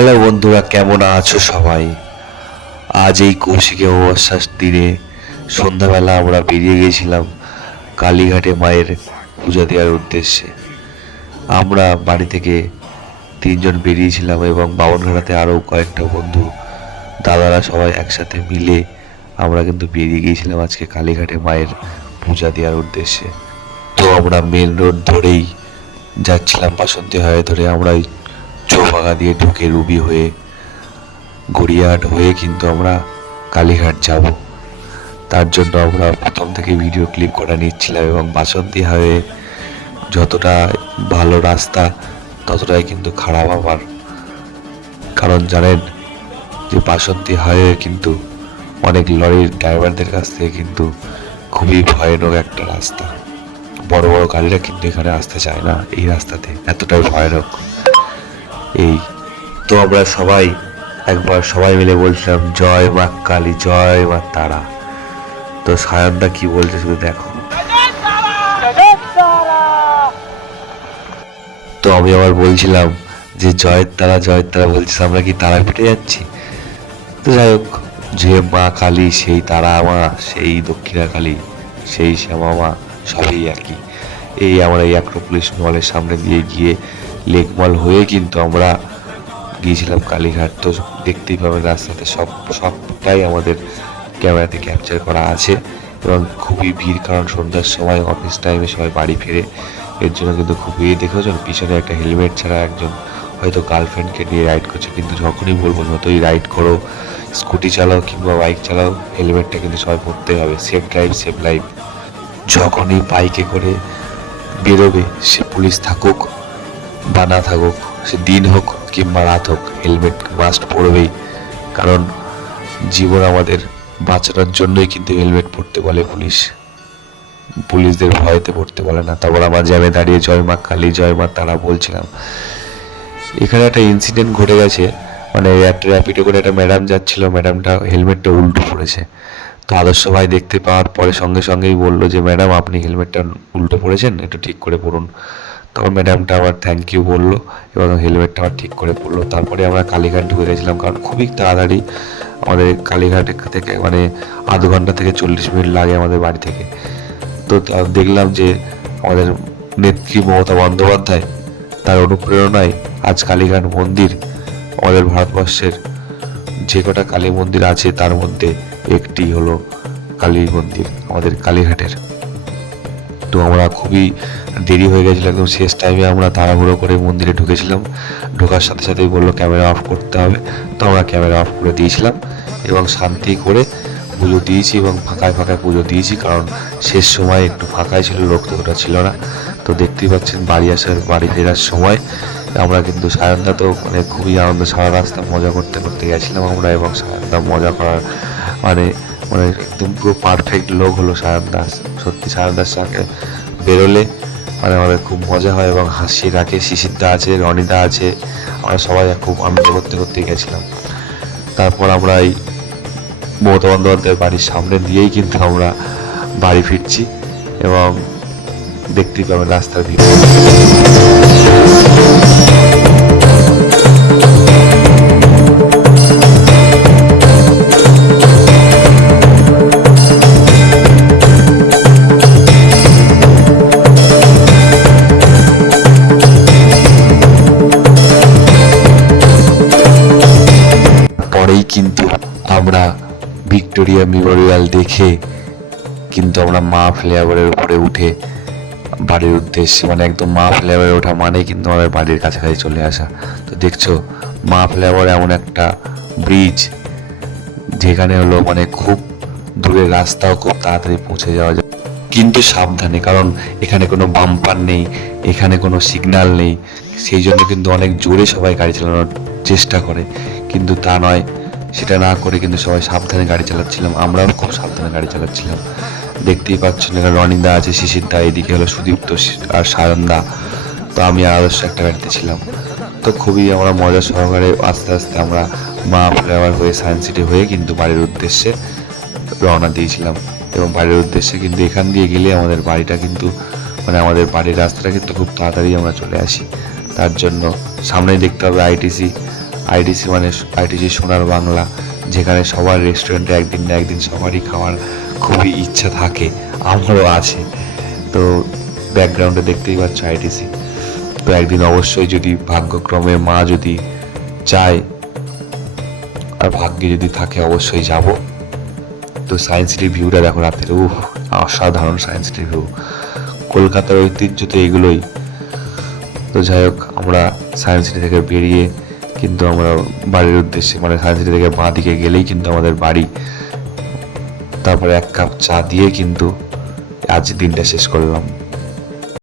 Hello বন্ধুরা, কেমন আছো সবাই? আজ এই কৌশিকে অমাবস্যার দিনে সন্ধ্যাবেলা আমরা বেরিয়ে গিয়েছিলাম কালীঘাটে মায়ের পূজা দেওয়ার উদ্দেশ্যে। আমরা বাড়ি থেকে তিনজন বেরিয়েছিলাম এবং বাবনঘাটাতে আরও কয়েকটা বন্ধু, দাদারা সবাই একসাথে মিলে আমরা কিন্তু বেরিয়ে গিয়েছিলাম আজকে কালীঘাটে মায়ের পূজা দেওয়ার উদ্দেশ্যে। তো আমরা মেন রোড ধরেই যাচ্ছিলাম বাসন্তী হয়ে ধরে আমরা ওই চৌবাগা দিয়ে ঢুকে রুবি হয়ে গড়িয়াহাট হয়ে কিন্তু আমরা কালীঘাট যাব। তার জন্য আমরা প্রথম থেকে ভিডিও ক্লিপ করা নিচ্ছিলাম এবং বাসন্তী হয়ে যতটা ভালো রাস্তা, ততটাই কিন্তু খারাপ আমার। কারণ জানেন যে বাসন্তী হয়ে কিন্তু অনেক লরির ড্রাইভারদের কাছ থেকে কিন্তু খুবই ভয়ানক একটা রাস্তা। বড় বড় গাড়িরা কিন্তু এখানে আসতে চায় না এই রাস্তাতে, এতটাই ভয়ানক। এই, তো আমরা সবাই একবার সবাই মিলে বলছিলাম, জয় মা কালী, জয় মা তারা। তো সায়নদা কি বলছে শুধু দেখো। তো আমি আবার বলছিলাম যে জয়ের তারা জয়ের তারা, বলছিস, আমরা কি তারা ফেটে যাচ্ছি? তো যাই হোক, যে মা কালী, সেই তারা মা, সেই দক্ষিণা কালী, সেই শ্যামা মা, সবই একই। এই আমরা এই অ্যাক্রোপলিস মলের সামনে দিয়ে গিয়ে লেক মল হয়ে কিন্তু আমরা গিয়েছিলাম কালীঘাট। তো দেখতেই পাবেন রাস্তাতে সব, সবটাই আমাদের ক্যামেরাতে ক্যাপচার করা আছে এবং খুবই ভিড় কারণ সন্ধ্যার সময় অফিস টাইমে সবাই বাড়ি ফিরে। এর জন্য কিন্তু খুবই, দেখেছেন? পিছনে একটা হেলমেট ছাড়া একজন হয়তো গার্লফ্রেন্ডকে নিয়ে রাইড করছে, কিন্তু যখনই বলব যতই রাইড করো স্কুটি চালাও কিংবা বাইক চালাও হেলমেটটা কিন্তু সবাই পরতেই হবে। সেফ ড্রাইভ সেফ লাইফ যখনই বাইকে করে বেরোবে, সে পুলিশ থাকুক বা না থাকুক, সে দিন হোক কিংবা রাত হোক হেলমেট মাস্ট পরবেই। কারণ জীবন আমাদের বাঁচানোর জন্যই কিন্তু হেলমেট পরতে বলে পুলিশ। পুলিশদের ভয়তে পড়তে বলে না। তারপর আমার জ্যামে দাঁড়িয়ে জয় মা, কালী জয় মা, তারা বলছিলাম, এখানে একটা ইনসিডেন্ট ঘটে গেছে। মানে একটা র্যাপিডো করে একটা ম্যাডাম যাচ্ছিল ম্যাডামটা হেলমেটটা উল্টো পড়েছে। তো আদর্শ ভাই দেখতে পাওয়ার পরে সঙ্গে সঙ্গেই বলল যে, ম্যাডাম, আপনি হেলমেটটা উল্টো পড়েছেন একটু ঠিক করে পড়ুন তখন ম্যাডামটা আবার থ্যাংক ইউ বলল এবং হেলমেটটা আবার ঠিক করে পড়ল তারপরে আমরা কালীঘাট ঢুকে গেছিলাম, কারণ খুবই তাড়াতাড়ি আমাদের কালীঘাট থেকে মানে আধ ঘণ্টা থেকে চল্লিশ মিনিট লাগে আমাদের বাড়ি থেকে। তো দেখলাম যে, আমাদের নেত্রী মমতা বন্দ্যোপাধ্যায় তার অনুপ্রেরণায় আজ কালীঘাট মন্দির, আমাদের ভারতবর্ষের যে কটা কালী মন্দির আছে তার মধ্যে একটি হলো কালী মন্দির, আমাদের কালীঘাটের। তো আমরা খুবই দেরি হয়ে গেছিল, একদম শেষ টাইমে আমরা তাড়াহুড়ো করে মন্দিরে ঢুকেছিলাম। ঢোকার সাথে সাথেই বলল ক্যামেরা অফ করতে হবে। তো আমরা ক্যামেরা অফ করে দিয়েছিলাম এবং শান্তি করে পুজো দিয়েছি এবং ফাঁকায় ফাঁকায় পুজো দিয়েছি, কারণ শেষ সময় একটু ফাঁকাই ছিল, লোক ওটা ছিল না। তো দেখতেই পাচ্ছেন, বাড়ি আসার, বাড়ি ফেরার সময় আমরা কিন্তু সায়নদা তো মানে খুবই আনন্দ, সারা রাস্তা মজা করতে করতে গেছিলাম আমরা এবং সায়নদা মজা করার মানে মানে একদম পুরো পারফেক্ট লোক হলো সায়ন দাস। সত্যি সায়ন দাস সাথে বেরোলে মানে আমাদের খুব মজা হয় এবং হাসি রাখে। শিশিরদা আছে রনিদা আছে, আমরা সবাই খুব আনন্দ করতে করতে গেছিলাম। তারপর আমরা এই মমতা বন্দ্যোপাধ্যায়ের বাড়ির সামনে দিয়েই কিন্তু আমরা বাড়ি ফিরছি এবং দেখতেই পাবেন রাস্তার ভিড় আমরা ভিক্টোরিয়া মেমোরিয়াল দেখে কিন্তু আমরা মা ফ্লেভারের উপরে উঠে বাড়ির উদ্দেশ্যে মানে একদম মা ফ্লেভারে ওঠা মানে কিন্তু আমাদের বাড়ির কাছাকাছি চলে আসা। তো দেখছ, মা ফ্লেভার এমন একটা ব্রিজ যেখানে হলো মানে খুব দূরের রাস্তাও খুব তাড়াতাড়ি পৌঁছে যাওয়া যায়। কিন্তু সাবধানে, কারণ এখানে কোনো বাম্পার নেই, এখানে কোনো সিগন্যাল নেই। সেই জন্য কিন্তু অনেক জোরে সবাই গাড়ি চালানোর চেষ্টা করে। কিন্তু তা নয় সেটা না করে কিন্তু সবাই সাবধানে গাড়ি চালাচ্ছিলাম। আমরাও খুব সাবধানে গাড়ি চালাচ্ছিলাম। দেখতেই পাচ্ছেন এখানে রনিদা আছে, শিশিরদা, এদিকে হলো সুদীপ্ত আর সায়নদা তো আমি আদর্শ একটা গাড়িতে ছিলাম। তো খুবই আমরা মজা সহকারে আস্তে আস্তে আমরা মা ফ্লেভার হয়ে সায়েন্স সিটি হয়ে কিন্তু বাড়ির উদ্দেশ্যে রওনা দিয়েছিলাম। এবং বাড়ির উদ্দেশ্যে কিন্তু এখান দিয়ে গেলে আমাদের বাড়িটা কিন্তু মানে আমাদের বাড়ির রাস্তাটা কিন্তু খুব তাড়াতাড়ি আমরা চলে আসি। তার জন্য সামনেই দেখতে হবে আইটিসি। আইডিসি মানে আইটিসি সোনার বাংলা, যেখানে সবার রেস্টুরেন্টে একদিন না একদিন সবারই খাওয়ার খুবই ইচ্ছা থাকে, আমারও আছে। তো ব্যাকগ্রাউন্ডে দেখতেই পাচ্ছ আইটিসি তো একদিন অবশ্যই যদি ভাগ্যক্রমে মা যদি চায়, আর ভাগ্যে যদি থাকে অবশ্যই যাব। তো সায়েন্স সিটির ভিউটা দেখো রাতের উহ অসাধারণ সায়েন্স সিটির ভিউ কলকাতার ঐতিহ্য তো এগুলোই। তো যাই হোক, আমরা সায়েন্স সিটি থেকে বেরিয়ে কিন্তু আমরা বাড়ির উদ্দেশ্যে মানে সিটি থেকে বাঁ দিকে গেলেই কিন্তু আমাদের বাড়ি। তারপরে এক কাপ চা দিয়ে কিন্তু আজ দিনটা শেষ করলাম।